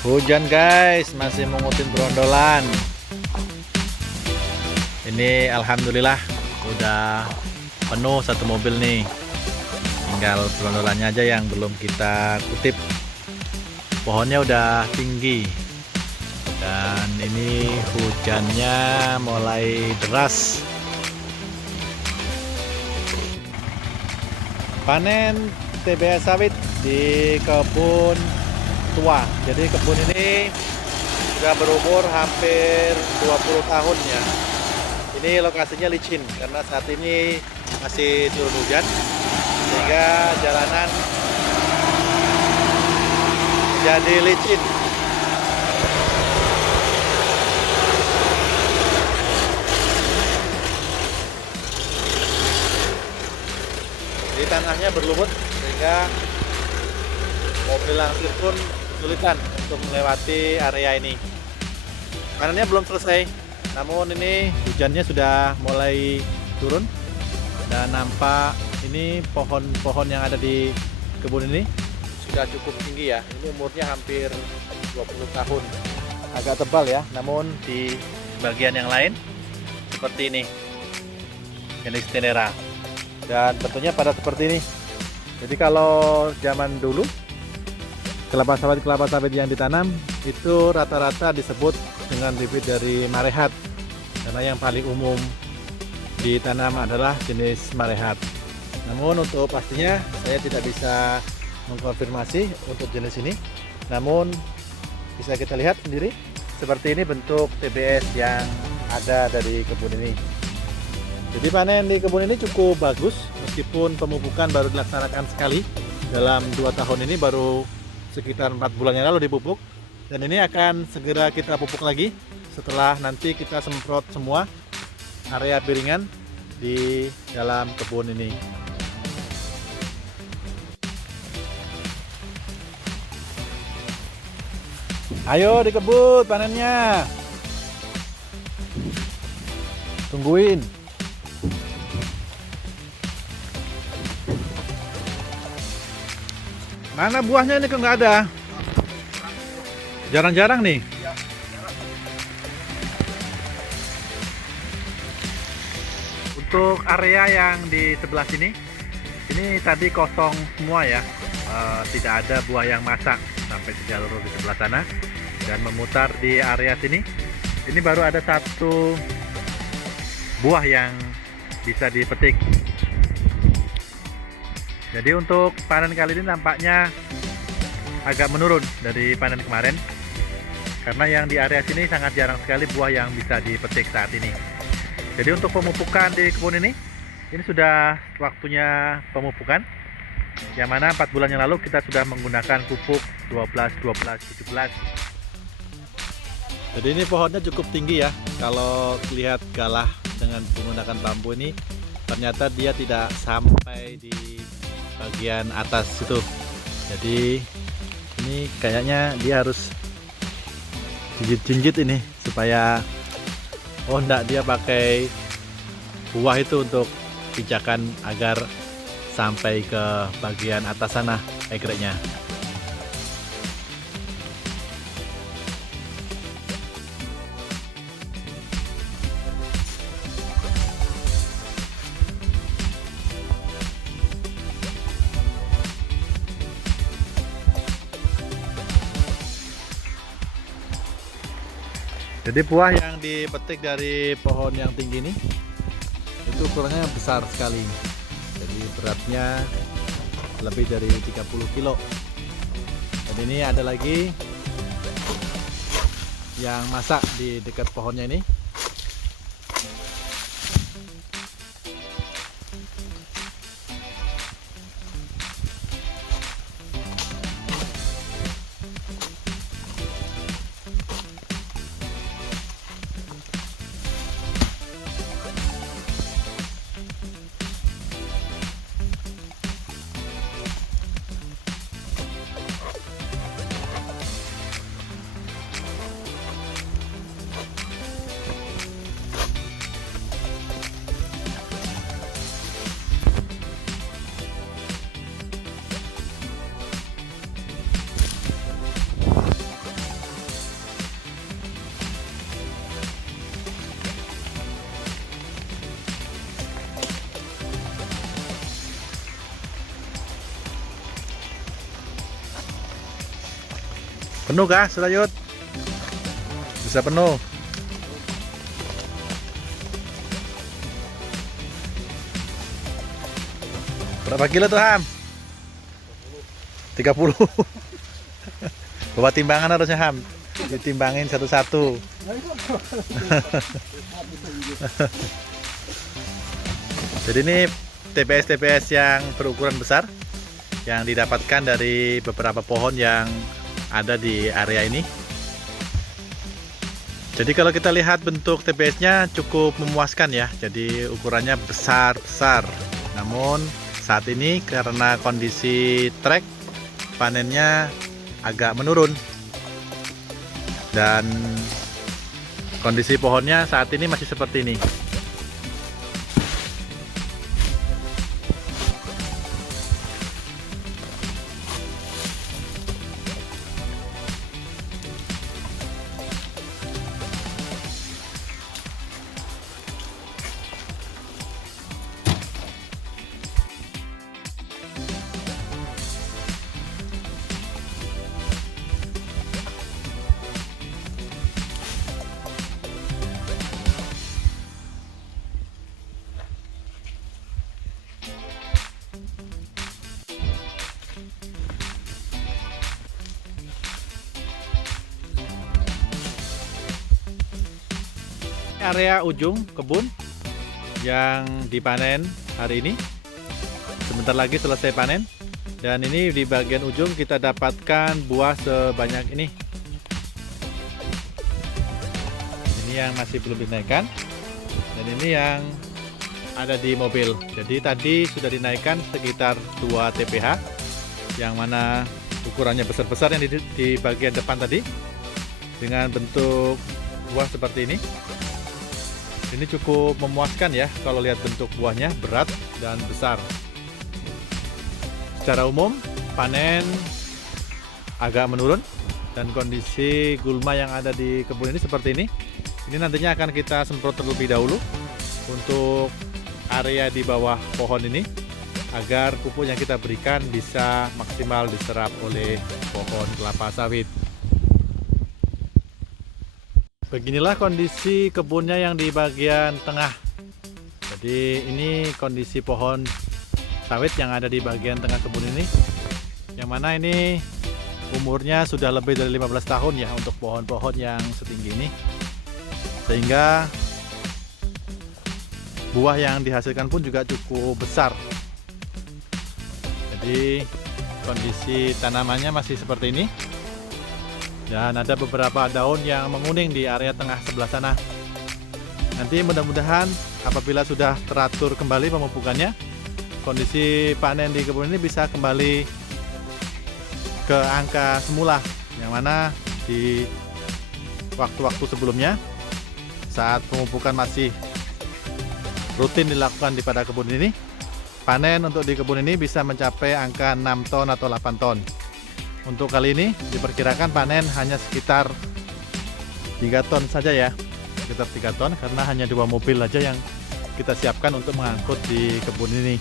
Hujan guys, masih mengutin berondolan. Ini alhamdulillah udah penuh satu mobil nih. Tinggal berondolannya aja yang belum kita kutip. Pohonnya udah tinggi. Dan ini hujannya mulai deras. Panen TBS sawit di kebun tua. Jadi kebun ini sudah berumur hampir 20 tahun ya. Ini lokasinya licin karena saat ini masih turun hujan sehingga jalanan jadi licin. Di tanahnya berlumut sehingga mobil langsir pun kesulitan untuk melewati area ini. Panennya belum selesai, namun ini hujannya sudah mulai turun dan nampak ini pohon-pohon yang ada di kebun ini sudah cukup tinggi ya. Ini umurnya hampir 20 tahun. Agak tebal ya, namun di bagian yang lain seperti ini. Jenis tenera. Dan bentuknya pada seperti ini. Jadi kalau zaman dulu kelapa sawit yang ditanam itu rata-rata disebut dengan bibit dari marehat, karena yang paling umum ditanam adalah jenis marehat. Namun untuk pastinya saya tidak bisa mengkonfirmasi untuk jenis ini, namun bisa kita lihat sendiri seperti ini bentuk TBS yang ada dari kebun ini. Jadi panen di kebun ini cukup bagus, meskipun pemupukan baru dilaksanakan sekali dalam 2 tahun ini, baru sekitar 4 bulan yang lalu dipupuk, dan ini akan segera kita pupuk lagi setelah nanti kita semprot semua area piringan di dalam kebun ini. Ayo dikebut panennya, tungguin. Mana buahnya ini kok nggak ada? Jarang-jarang nih. Untuk area yang di sebelah sini, ini tadi kosong semua ya. Tidak ada buah yang masak sampai ke jalur di sebelah sana. Dan memutar di area sini, ini baru ada satu buah yang bisa dipetik. Jadi untuk panen kali ini nampaknya agak menurun dari panen kemarin, karena yang di area sini sangat jarang sekali buah yang bisa dipetik saat ini. Jadi untuk pemupukan di kebun ini sudah waktunya pemupukan, yang mana 4 bulan yang lalu kita sudah menggunakan pupuk 12, 12, 17. Jadi ini pohonnya cukup tinggi ya. Kalau lihat galah dengan menggunakan bambu ini, ternyata dia tidak sampai di bagian atas itu. Jadi ini kayaknya dia harus jinjit-jinjit ini supaya enggak, dia pakai buah itu untuk pijakan agar sampai ke bagian atas sana egreknya. Jadi buah yang dipetik dari pohon yang tinggi ini itu ukurannya besar sekali. Jadi beratnya lebih dari 30 kilo. Dan ini ada lagi yang masak di dekat pohonnya ini. Penuh kah, Surayut? Bisa penuh. Berapa kilo tuh, Ham? 30. Bawa timbangan harusnya, Ham. Ditimbangin satu-satu. Jadi ini TPS-TPS yang berukuran besar yang didapatkan dari beberapa pohon yang ada di area ini. Jadi kalau kita lihat bentuk TPS-nya cukup memuaskan ya. Jadi ukurannya besar-besar. Namun saat ini karena kondisi trek panennya agak menurun. Dan kondisi pohonnya saat ini masih seperti ini. Area ujung kebun yang dipanen hari ini, sebentar lagi selesai panen. Dan ini di bagian ujung kita dapatkan buah sebanyak ini. Ini yang masih belum dinaikkan, dan ini yang ada di mobil. Jadi tadi sudah dinaikkan sekitar 2 TPH, yang mana ukurannya besar-besar yang di bagian depan tadi, dengan bentuk buah seperti ini. Ini cukup memuaskan ya kalau lihat bentuk buahnya, berat dan besar. Secara umum panen agak menurun dan kondisi gulma yang ada di kebun ini seperti ini. Ini nantinya akan kita semprot terlebih dahulu untuk area di bawah pohon ini agar pupuk yang kita berikan bisa maksimal diserap oleh pohon kelapa sawit. Beginilah kondisi kebunnya yang di bagian tengah. Jadi ini kondisi pohon sawit yang ada di bagian tengah kebun ini, yang mana ini umurnya sudah lebih dari 15 tahun ya untuk pohon-pohon yang setinggi ini, sehingga buah yang dihasilkan pun juga cukup besar. Jadi kondisi tanamannya masih seperti ini. Dan ada beberapa daun yang menguning di area tengah sebelah sana. Nanti mudah-mudahan apabila sudah teratur kembali pemupukannya, kondisi panen di kebun ini bisa kembali ke angka semula, yang mana di waktu-waktu sebelumnya saat pemupukan masih rutin dilakukan di pada kebun ini, panen untuk di kebun ini bisa mencapai angka 6 ton atau 8 ton. Untuk kali ini diperkirakan panen hanya sekitar 3 ton saja ya, sekitar 3 ton, karena hanya 2 mobil aja yang kita siapkan untuk mengangkut di kebun ini.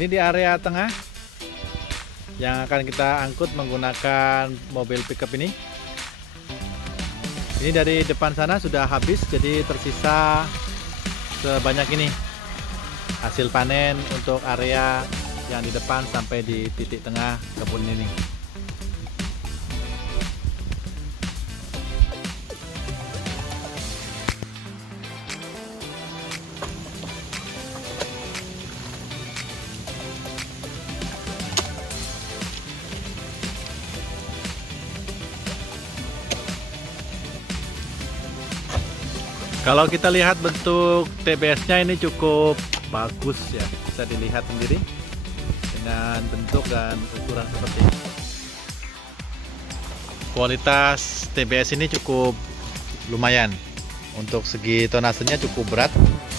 Ini di area tengah yang akan kita angkut menggunakan mobil pickup ini. Ini dari depan sana sudah habis, jadi tersisa sebanyak ini hasil panen untuk area yang di depan sampai di titik tengah kebun ini. Kalau kita lihat bentuk TPS-nya ini cukup bagus ya, bisa dilihat sendiri dengan bentuk dan ukuran seperti ini. Kualitas TPS ini cukup lumayan, untuk segi tonasenya cukup berat.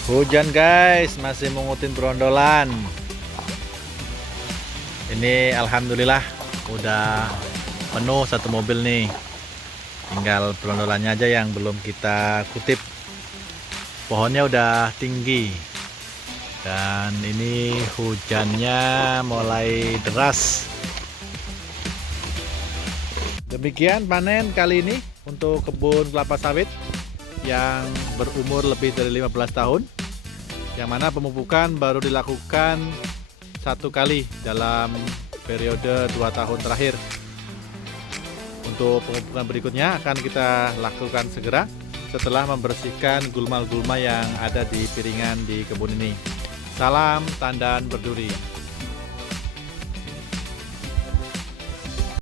Hujan guys, masih mengutin berondolan. Ini alhamdulillah udah penuh satu mobil nih, tinggal berondolannya aja yang belum kita kutip. Pohonnya udah tinggi, Dan ini hujannya mulai deras. Demikian panen kali ini untuk kebun kelapa sawit yang berumur lebih dari 15 tahun, yang mana pemupukan baru dilakukan 1 kali dalam periode 2 tahun terakhir. Untuk pemupukan berikutnya akan kita lakukan segera setelah membersihkan gulma-gulma yang ada di piringan di kebun ini. Salam tandan berduri.